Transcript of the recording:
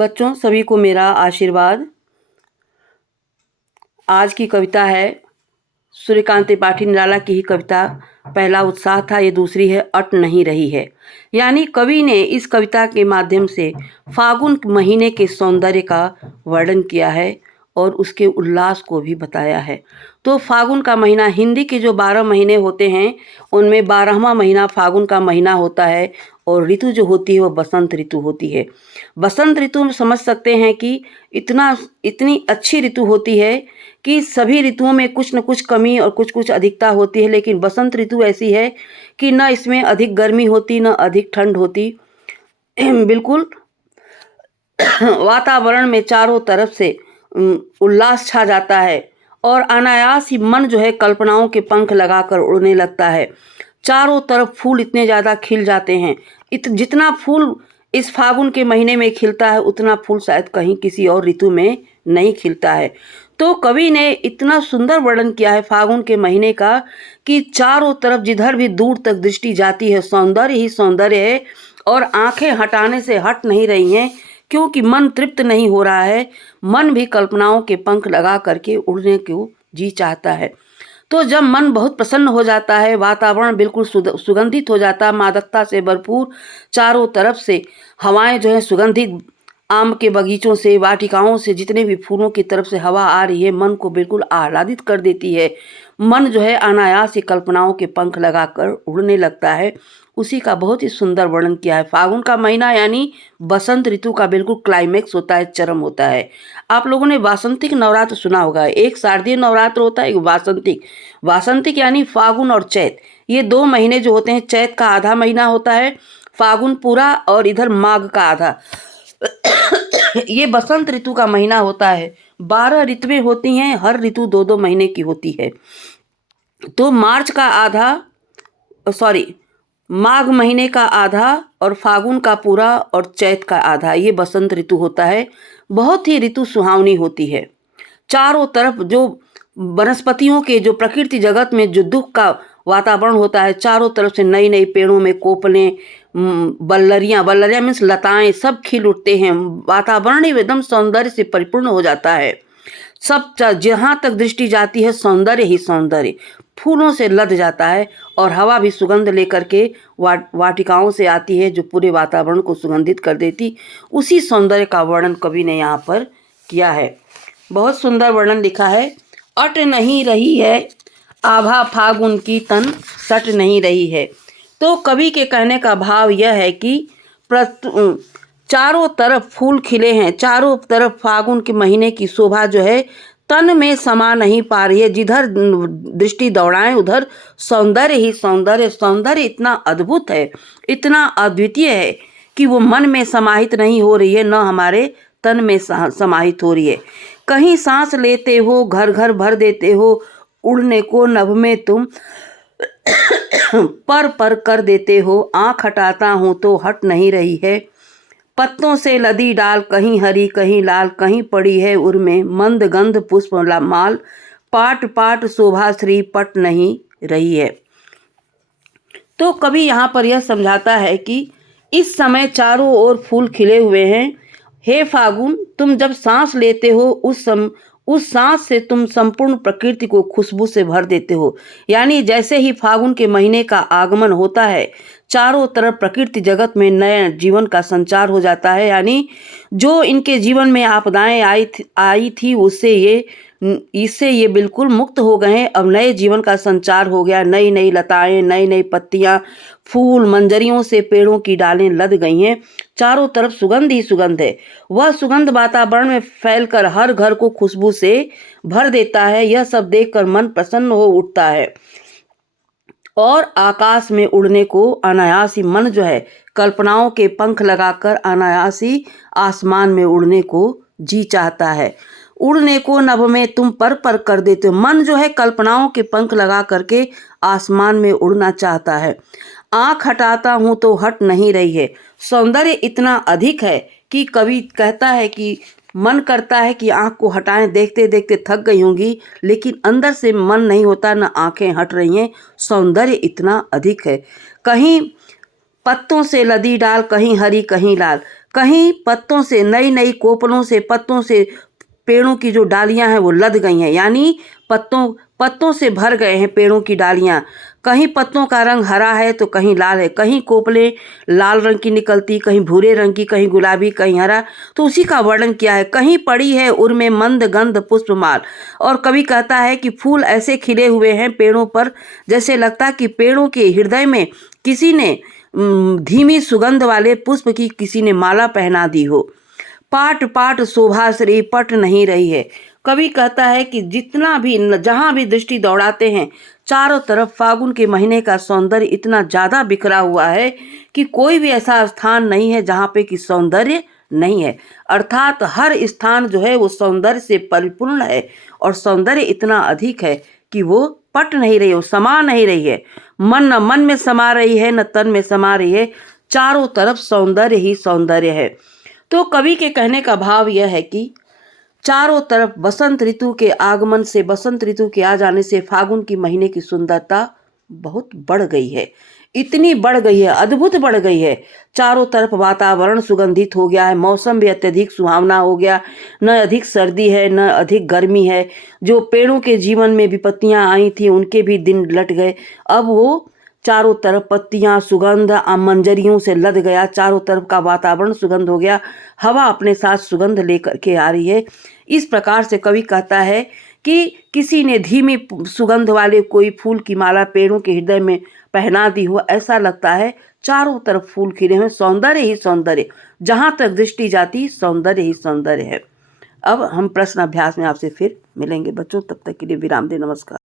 बच्चों सभी को मेरा आशीर्वाद। आज की कविता है सूर्यकांत त्रिपाठी निराला की ही कविता। पहला उत्साह था, ये दूसरी है अट नहीं रही है। यानी कवि ने इस कविता के माध्यम से फागुन महीने के सौंदर्य का वर्णन किया है और उसके उल्लास को भी बताया है। तो फागुन का महीना, हिंदी के जो 12 महीने होते हैं उनमें 12वां महीना फागुन का महीना होता है और ऋतु जो होती है वो बसंत ऋतु होती है। बसंत ऋतु में समझ सकते हैं कि इतनी अच्छी ऋतु होती है कि सभी ऋतुओं में कुछ न कुछ कमी और कुछ कुछ अधिकता होती है, लेकिन बसंत ऋतु ऐसी है कि न इसमें अधिक गर्मी होती न अधिक ठंड होती। बिल्कुल वातावरण में चारों तरफ से उल्लास छा जाता है और अनायास ही मन जो है कल्पनाओं के पंख लगाकर उड़ने लगता है। चारों तरफ फूल इतने ज़्यादा खिल जाते हैं, जितना फूल इस फागुन के महीने में खिलता है उतना फूल शायद कहीं किसी और ऋतु में नहीं खिलता है। तो कवि ने इतना सुंदर वर्णन किया है फागुन के महीने का कि चारों तरफ जिधर भी दूर तक दृष्टि जाती है सौंदर्य ही सौंदर्य है और आंखें हटाने से हट नहीं रही हैं, क्योंकि मन तृप्त नहीं हो रहा है। मन भी कल्पनाओं के पंख लगा करके उड़ने को जी चाहता है। तो जब मन बहुत प्रसन्न हो जाता है, वातावरण बिल्कुल सुगंधित हो जाता है, मादकता से भरपूर, चारों तरफ से हवाएं जो है सुगंधित, आम के बगीचों से, वाटिकाओं से, जितने भी फूलों की तरफ से हवा आ रही है मन को बिल्कुल आह्लादित कर देती है। मन जो है अनायास ही कल्पनाओं के पंख लगाकर उड़ने लगता है। उसी का बहुत ही सुंदर वर्णन किया है। फागुन का महीना यानी बसंत ऋतु का बिल्कुल क्लाइमेक्स होता है, चरम होता है। आप लोगों ने वासंतिक नवरात्र सुना होगा। एक शारदीय नवरात्र होता है, एक वासंतिक। वासंतिक यानी फागुन और चैत, ये 2 महीने जो होते हैं, चैत का आधा महीना होता है, फागुन पूरा, और इधर माघ का आधा। ये बसंत ऋतु का महीना होता है। 12 ऋतुएं होती हैं, हर ऋतु 2-2 महीने की होती है। तो मार्च का आधा, माघ महीने का आधा और फागुन का पूरा और चैत का आधा, ये बसंत ऋतु होता है। बहुत ही ऋतु सुहावनी होती है। चारों तरफ जो वनस्पतियों के, जो प्रकृति जगत में जो दुख का वातावरण होता है, चारों तरफ से नई नई पेड़ों में कोपलें, बल्लरियाँ मीन्स लताएं, सब खिल उठते हैं। वातावरण ही एकदम सौंदर्य से परिपूर्ण हो जाता है। सब जहाँ तक दृष्टि जाती है सौंदर्य ही सौंदर्य, फूलों से लद जाता है और हवा भी सुगंध लेकर के वाटिकाओं से आती है जो पूरे वातावरण को सुगंधित कर देती। उसी सौंदर्य का वर्णन कवि ने यहाँ पर किया है। बहुत सुंदर वर्णन लिखा है। अट नहीं रही है आभा फागुन की तन सट नहीं रही है। तो कवि के कहने का भाव यह है कि चारों तरफ फूल खिले हैं, चारों तरफ फागुन के महीने की शोभा जो है तन में समा नहीं पा रही है। जिधर दृष्टि दौड़ाएं उधर सौंदर्य ही सौंदर्य। सौंदर्य इतना अद्भुत है, इतना अद्वितीय है कि वो मन में समाहित नहीं हो रही है, न हमारे तन में समाहित हो रही है। कहीं सांस लेते हो घर घर भर देते हो, उड़ने को नभ में तुम पर पर कर देते हो। आँख हटाता हूँ तो हट नहीं रही है। पत्तों से लदी डाल कहीं हरी कहीं लाल, कहीं पड़ी है उर में मंद गंध पुष्प माल। पाट पाट शोभा श्री पट नहीं रही है। तो कवि यहाँ पर यह समझाता है कि इस समय चारों ओर फूल खिले हुए हैं। हे फागुन, तुम जब सांस लेते हो उस सांस से तुम संपूर्ण प्रकृति को खुशबू से भर देते हो। यानी जैसे ही फागुन के महीने का आगमन होता है, चारों तरफ प्रकृति जगत में नए जीवन का संचार हो जाता है। यानी जो इनके जीवन में आपदाएं आई थी इससे ये बिल्कुल मुक्त हो गए हैं। अब नए जीवन का संचार हो गया। नई नई लताएं, नई नई पत्तियां, फूल, मंजरियों से पेड़ों की डालें लद गई हैं। चारों तरफ सुगंध ही सुगंध है। वह सुगंध वातावरण में फैलकर हर घर को खुशबू से भर देता है। यह सब देखकर मन प्रसन्न हो उठता है और आकाश में उड़ने को अनायास ही मन जो है कल्पनाओं के पंख लगाकर अनायास ही आसमान में उड़ने को जी चाहता है। उड़ने को नभ में तुम पर पर कर देते हो। मन जो है कल्पनाओं के पंख लगा करके आसमान में उड़ना चाहता है। आँख हटाता हूँ तो हट नहीं रही है। सौंदर्य इतना अधिक है कि कवि कहता है कि मन करता है कि आँख को हटाएं, देखते देखते थक गई होंगी, लेकिन अंदर से मन नहीं होता, न आँखें हट रही हैं। सौंदर्य इतना अधिक है। कहीं पत्तों से लदी डाल कहीं हरी कहीं लाल, कहीं पत्तों से, नई नई कोपलों से, पत्तों से पेड़ों की जो डालियां हैं वो लद गई हैं, यानी पत्तों से भर गए हैं पेड़ों की डालियां। कहीं पत्तों का रंग हरा है तो कहीं लाल है, कहीं कोपलें लाल रंग की निकलती, कहीं भूरे रंग की, कहीं गुलाबी, कहीं हरा। तो उसी का वर्णन किया है। कहीं पड़ी है उर में मंद गंध पुष्पमाल। और कवि कहता है कि फूल ऐसे खिले हुए हैं पेड़ों पर, जैसे लगता कि पेड़ों के हृदय में किसी ने धीमी सुगंध वाले पुष्प की किसी ने माला पहना दी हो। पाट पाट शोभा श्री पट नहीं रही है। कवि कहता है कि जितना भी, जहां भी दृष्टि दौड़ाते हैं, चारों तरफ फागुन के महीने का सौंदर्य इतना ज्यादा बिखरा हुआ है कि कोई भी ऐसा स्थान नहीं है जहां पे कि सौंदर्य नहीं है। अर्थात हर स्थान जो है वो सौंदर्य से परिपूर्ण है, और सौंदर्य इतना अधिक है कि वो पट नहीं रही, वो समा नहीं रही है। मन न मन में समा रही है, न तन में समा रही है, चारों तरफ सौंदर्य ही सौंदर्य है। तो कवि के कहने का भाव यह है कि चारों तरफ बसंत ऋतु के आगमन से, बसंत ऋतु के आ जाने से फागुन की महीने की सुंदरता बहुत बढ़ गई है। इतनी बढ़ गई है, अद्भुत बढ़ गई है। चारों तरफ वातावरण सुगंधित हो गया है, मौसम भी अत्यधिक सुहावना हो गया। न अधिक सर्दी है, न अधिक गर्मी है। जो पेड़ों के जीवन में विपत्तियां आई थी उनके भी दिन लट गए। अब वो चारों तरफ पत्तियां, सुगंध, मंजरियों से लद गया। चारों तरफ का वातावरण सुगंध हो गया। हवा अपने साथ सुगंध लेकर के आ रही है। इस प्रकार से कवि कहता है कि किसी ने धीमी सुगंध वाले कोई फूल की माला पेड़ों के हृदय में पहना दी हो। ऐसा लगता है चारों तरफ फूल खिले हैं, सौंदर्य ही सौंदर्य, जहां तक दृष्टि जाती सौंदर्य ही सौंदर्य है। अब हम प्रश्न अभ्यास में आपसे फिर मिलेंगे बच्चों, तब तक के लिए विराम दे। नमस्कार।